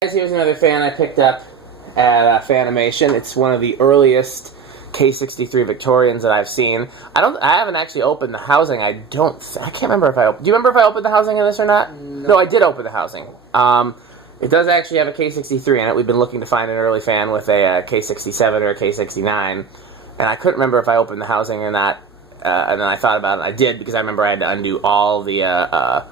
Guys, here's another fan I picked up at Fanimation. It's one of the earliest K63 Victorians that I've seen. I haven't actually opened the housing. I can't remember if I opened. Do you remember if I opened the housing in this or not? No, I did open the housing. It does actually have a K63 in it. We've been looking to find an early fan with a K67 or a K69, and I couldn't remember if I opened the housing or not. And then I thought about it, and I did, because I remember I had to undo all the,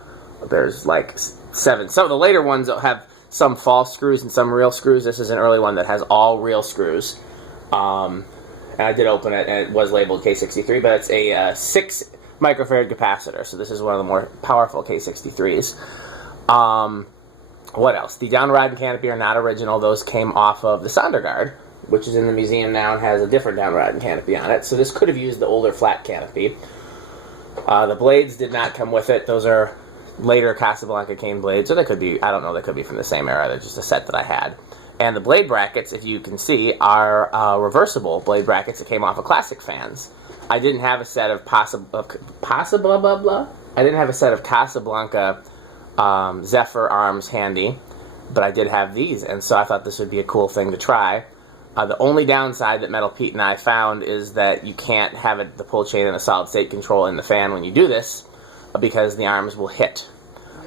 there's like 7. Some of the later ones have some false screws and some real screws. This is an early one that has all real screws. And I did open it, and it was labeled K63, but it's a 6 microfarad capacitor, so this is one of the more powerful K63s. What else? The down rod and canopy are not original. Those came off of the Sondergaard, which is in the museum now and has a different down rod and canopy on it. So this could have used the older flat canopy. The blades did not come with it. Those are later Casablanca cane blades, or they could be, I don't know, they could be from the same era. They're just a set that I had. And the blade brackets, if you can see, are reversible blade brackets that came off of classic fans. I didn't have a set of I didn't have a set of Casablanca Zephyr arms handy, but I did have these, and so I thought this would be a cool thing to try. The only downside that Metal Pete and I found is that you can't have the pull chain and a solid state control in the fan when you do this, because the arms will hit.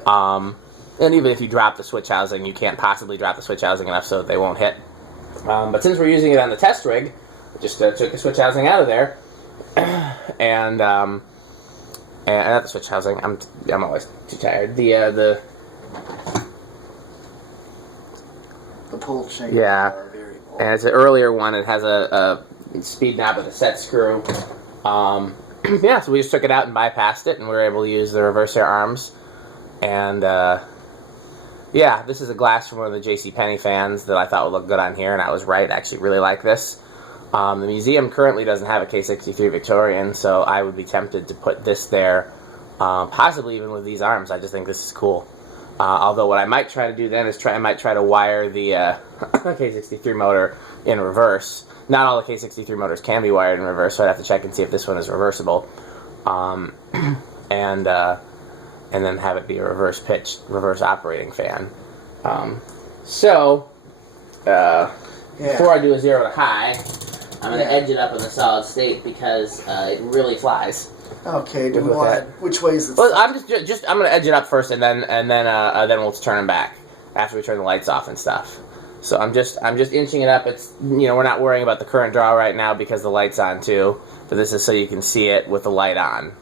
And even if you drop the switch housing, you can't possibly drop the switch housing enough so that they won't hit. But since we're using it on the test rig, I just took the switch housing out of there, and not the switch housing. I'm always too tired. The pull chain. Yeah, and it's an earlier one. It has a speed knob with a set screw. Yeah, so we just took it out and bypassed it, and we were able to use the reverse air arms. And yeah, this is a glass from one of the JCPenney fans that I thought would look good on here, and I was right. I actually really like this. The museum currently doesn't have a K63 Victorian, so I would be tempted to put this there, possibly even with these arms. I just think this is cool. Although what I might try to do then is I might try to wire the K63 motor in reverse. Not all the K63 motors can be wired in reverse, so I'd have to check and see if this one is reversible. And then have it be a reverse pitch, reverse operating fan. Before I do a 0 to high, I'm going to edge it up in the solid state because it really flies. Okay, do we want? Which way is it? Well, I'm just I'm going to edge it up first, and then we'll turn them back after we turn the lights off and stuff. So I'm just inching it up. It's, we're not worrying about the current draw right now because the light's on too. But this is so you can see it with the light on.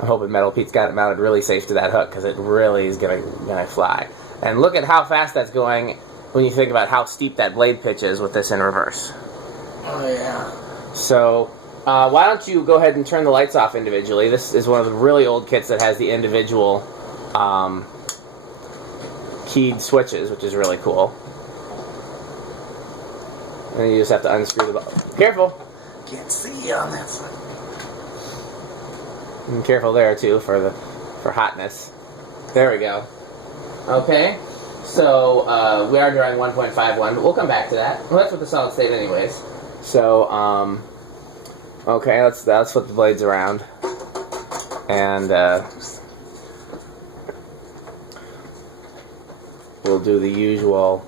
I'm hoping Metal Pete's got it mounted really safe to that hook, because it really is gonna fly. And look at how fast that's going when you think about how steep that blade pitch is with this in reverse. Oh yeah. So why don't you go ahead and turn the lights off individually? This is one of the really old kits that has the individual keyed switches, which is really cool. And you just have to unscrew the button. Careful! Can't see on that side. And careful there too for hotness. There we go. Okay, so we are drawing 1.51, but we'll come back to that. Well, that's with the solid state anyways. So okay, let's flip the blades around, and we'll do the usual.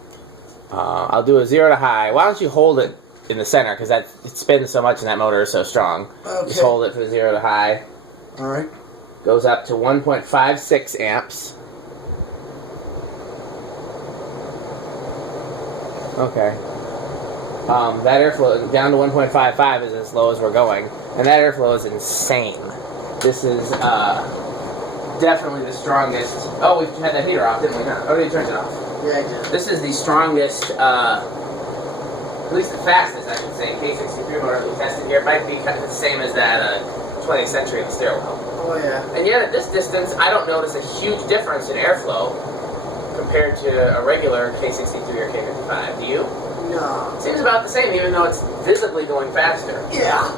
I'll do a 0 to high. Why don't you hold it in the center, because it spins so much and that motor is so strong. Okay. Just hold it for the 0 to high. All right. Goes up to 1.56 amps. Okay. That airflow down to 1.55 is as low as we're going, and that airflow is insane. This is definitely the strongest. Oh, we had that heater off, didn't we? Oh, you turned it off. Yeah, I did. This is the strongest, at least the fastest, I should say, K63 motor we tested here. It might be kind of the same as that 20th century stairwell. Oh yeah. And yet at this distance, I don't notice a huge difference in airflow compared to a regular K63 or K55. Do you? No. Seems about the same, even though it's visibly going faster. Yeah.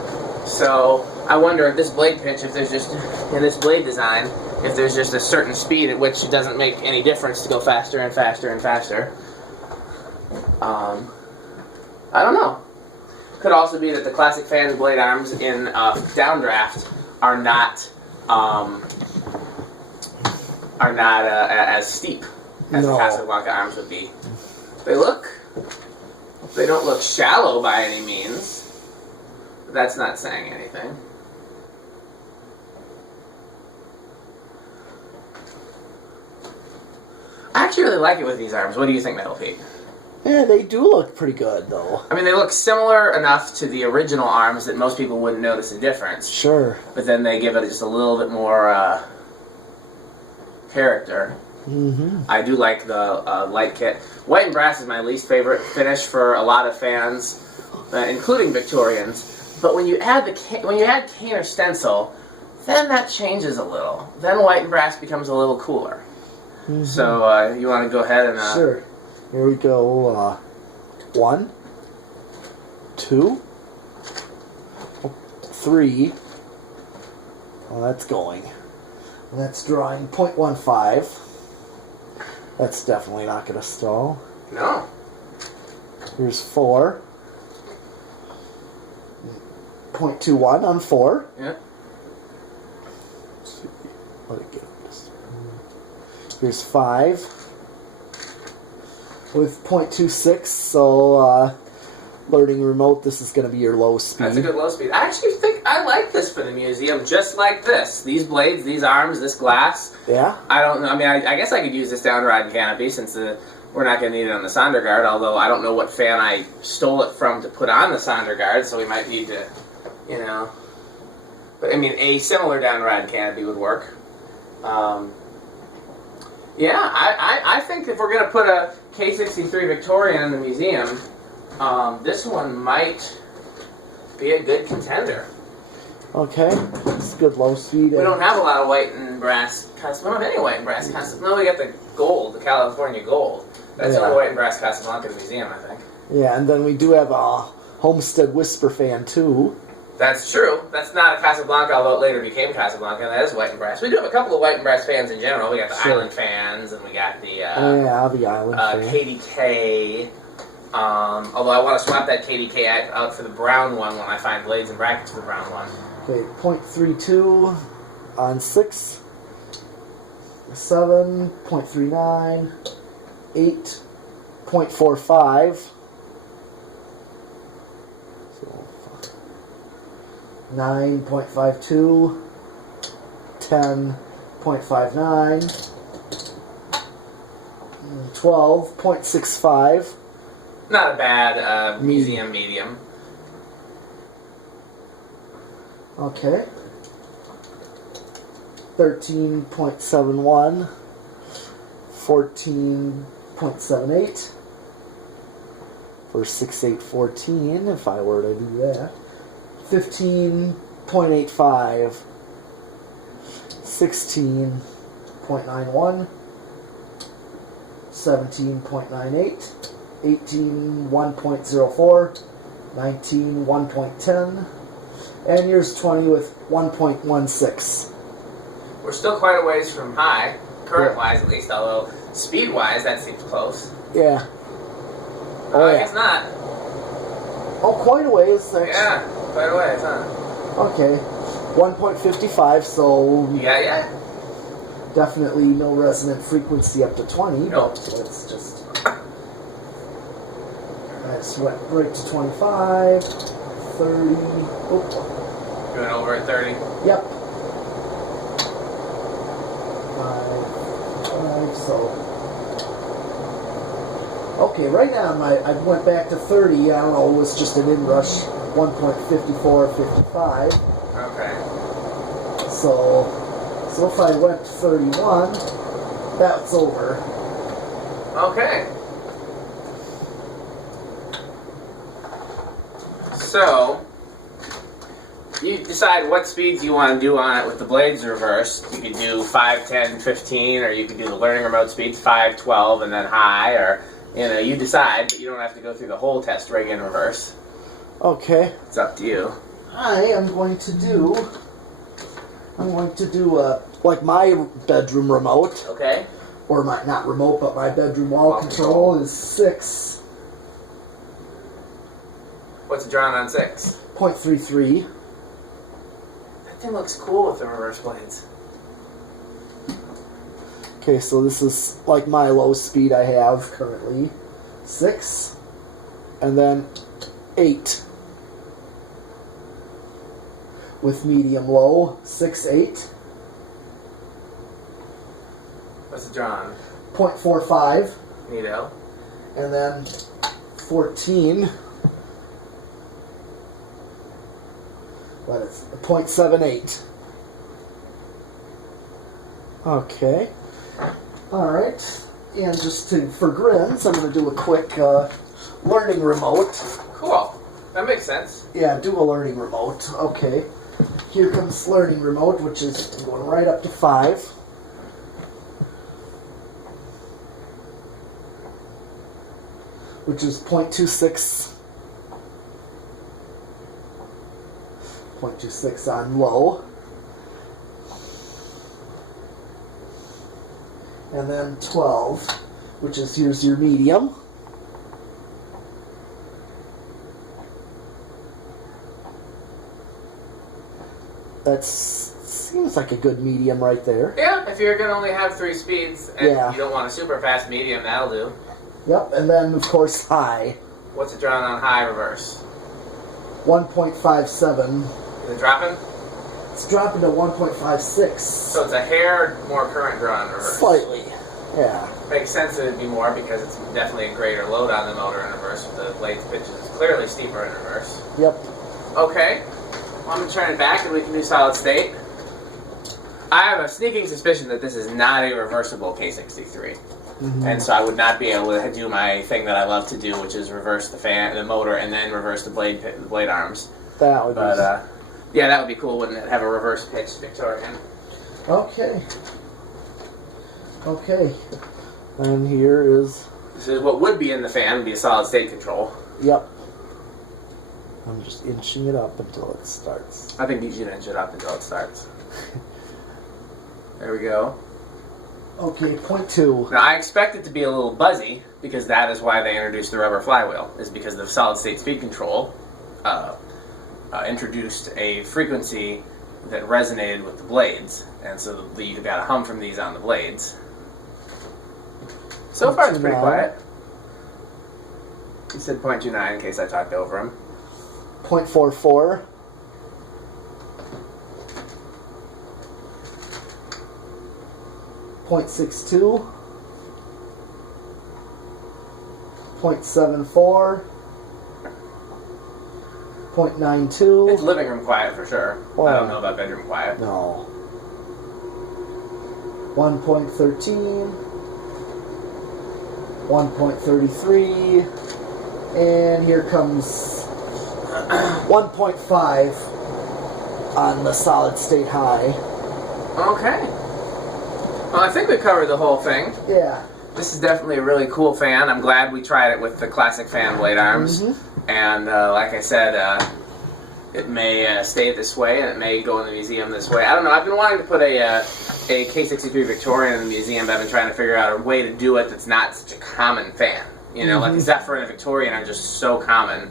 So I wonder if this blade pitch, if there's just, in this blade design, if there's just a certain speed at which it doesn't make any difference to go faster and faster and faster. I don't know. Could also be that the classic fans blade arms in downdraft are not are not as steep as the Casablanca arms would be. They don't look shallow by any means, but that's not saying anything. I actually really like it with these arms. What do you think, Metal Pete? Yeah, they do look pretty good, though. I mean, they look similar enough to the original arms that most people wouldn't notice a difference. Sure. But then they give it just a little bit more character. Mm-hmm. I do like the light kit. White and brass is my least favorite finish for a lot of fans, including Victorians. But when you add cane or stencil, then that changes a little. Then white and brass becomes a little cooler. Mm-hmm. So you want to go ahead and... Sure. Here we go. 1, 2, 3. Well, that's going. And that's drawing 0.15. That's definitely not going to stall. No. Here's 4. 0.21 on 4. Yeah. Let's see. Let it get this. Here's 5. With 0.26, so learning remote, this is going to be your low speed. That's a good low speed. I actually think I like this for the museum, just like this. These blades, these arms, this glass. Yeah? I don't know. I mean, I guess I could use this down rod canopy since we're not going to need it on the Sondergaard, although I don't know what fan I stole it from to put on the Sondergaard, so we might need to, you know. But, I mean, a similar down rod canopy would work. Yeah, I think if we're going to put a K63 Victorian in the museum, this one might be a good contender. Okay, it's good low speed. We don't have a lot of white and brass Casablanca. We don't have any white and brass Casablanca. No, we got the gold, the California gold. That's the only white and brass Casablanca in the museum, I think. Yeah, and then we do have a Homestead Whisper fan, too. That's true. That's not a Casablanca, although it later became Casablanca, and that is white and brass. We do have a couple of white and brass fans in general. We got the Island fans, and we got the the Island fan. KDK. Although I want to swap that KDK out for the brown one when I find blades and brackets for the brown one. Okay, 0.32 on 6. 7, 0.39, 8, 0.45. 9.52, 10.59, 12.65. Not a bad museum medium. Okay. 13.71, 14.78 for 6814 if I were to do that. 15.85, 16.91, 17.98, 18, 1.04, 19, 1.10, and yours 20 with 1.16. We're still quite a ways from high, current-wise at least, although speed-wise that seems close. Yeah. I guess not. Oh, quite a ways. Yeah, quite a ways, huh? Okay. 1.55, so... Yeah. Definitely no resonant frequency up to 20. Nope. So it's just... I just went right to 25, 30... Oh. You went over at 30? Yep. 5, so... Okay, right now I went back to 30. I don't know, it was just an inrush 1.54, 55. Okay. So if I went to 31, that's over. Okay. So, you decide what speeds you want to do on it with the blades reversed. You could do 5, 10, 15, or you could do the learning remote speeds 5, 12, and then high, or, you know, you decide, but you don't have to go through the whole test rig in reverse. Okay. It's up to you. I am going to do like my bedroom remote. Okay. Or my, not remote, but my bedroom wall control is 6. What's drawn on 6? 0.33. Everything looks cool with the reverse blades. Okay, so this is like my low speed I have currently. 6. And then 8. With medium low, 6, 8. What's it drawn? 0.45. Neato. And then 14. But it's 0.78. Okay. Alright. And just for grins, I'm going to do a quick learning remote. Cool. That makes sense. Yeah, do a learning remote. Okay. Here comes learning remote, which is going right up to 5. Which is 0.26. 0.26 on low. And then 12, which is here's your medium. That seems like a good medium right there. Yeah, if you're going to only have 3 speeds and Yeah. you don't want a super fast medium, that'll do. Yep, and then of course high. What's it drawn on high reverse? 1.57. Is it dropping? It's dropping to 1.56. So it's a hair more current drawn in reverse. Slightly. Yeah. Makes sense that it'd be more because it's definitely a greater load on the motor in reverse. The blade's pitch is clearly steeper in reverse. Yep. Okay. Well, I'm going to turn it back and we can do solid state. I have a sneaking suspicion that this is not a reversible K63. Mm-hmm. And so I would not be able to do my thing that I love to do, which is reverse the motor, and then reverse the blade arms. That would But be... yeah, that would be cool, wouldn't it? Have a reverse pitch Victorian. Okay. Okay. And here is... This is what would be in the fan, would be a solid state control. Yep. I'm just inching it up until it starts. I think you should inch it up until it starts. There we go. Okay, 0.2. Now, I expect it to be a little buzzy, because that is why they introduced the rubber flywheel, is because the solid-state speed control introduced a frequency that resonated with the blades, and so you got a hum from these on the blades. So far, it's pretty 0.29. quiet. He said 0.29 in case I talked over him. 0.44. 0.62. 0.74. 0.92. It's living room quiet for sure. I don't know about bedroom quiet. No. 1.13. 1.33. And here comes 1.5 on the solid state high. Okay. Well, I think we covered the whole thing. Yeah. This is definitely a really cool fan. I'm glad we tried it with the classic fan blade arms. Mm-hmm. And like I said, it may stay this way, and it may go in the museum this way. I don't know. I've been wanting to put a K63 Victorian in the museum, but I've been trying to figure out a way to do it that's not such a common fan. You know, like the Zephyr and a Victorian are just so common.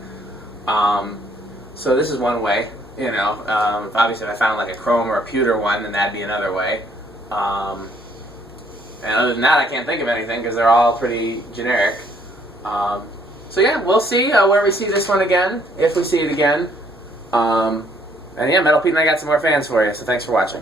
So this is one way. You know, obviously if I found like a chrome or a pewter one, then that'd be another way. And other than that, I can't think of anything because they're all pretty generic. So yeah, we'll see where we see this one again, if we see it again. And yeah, Metal Pete and I got some more fans for you, so thanks for watching.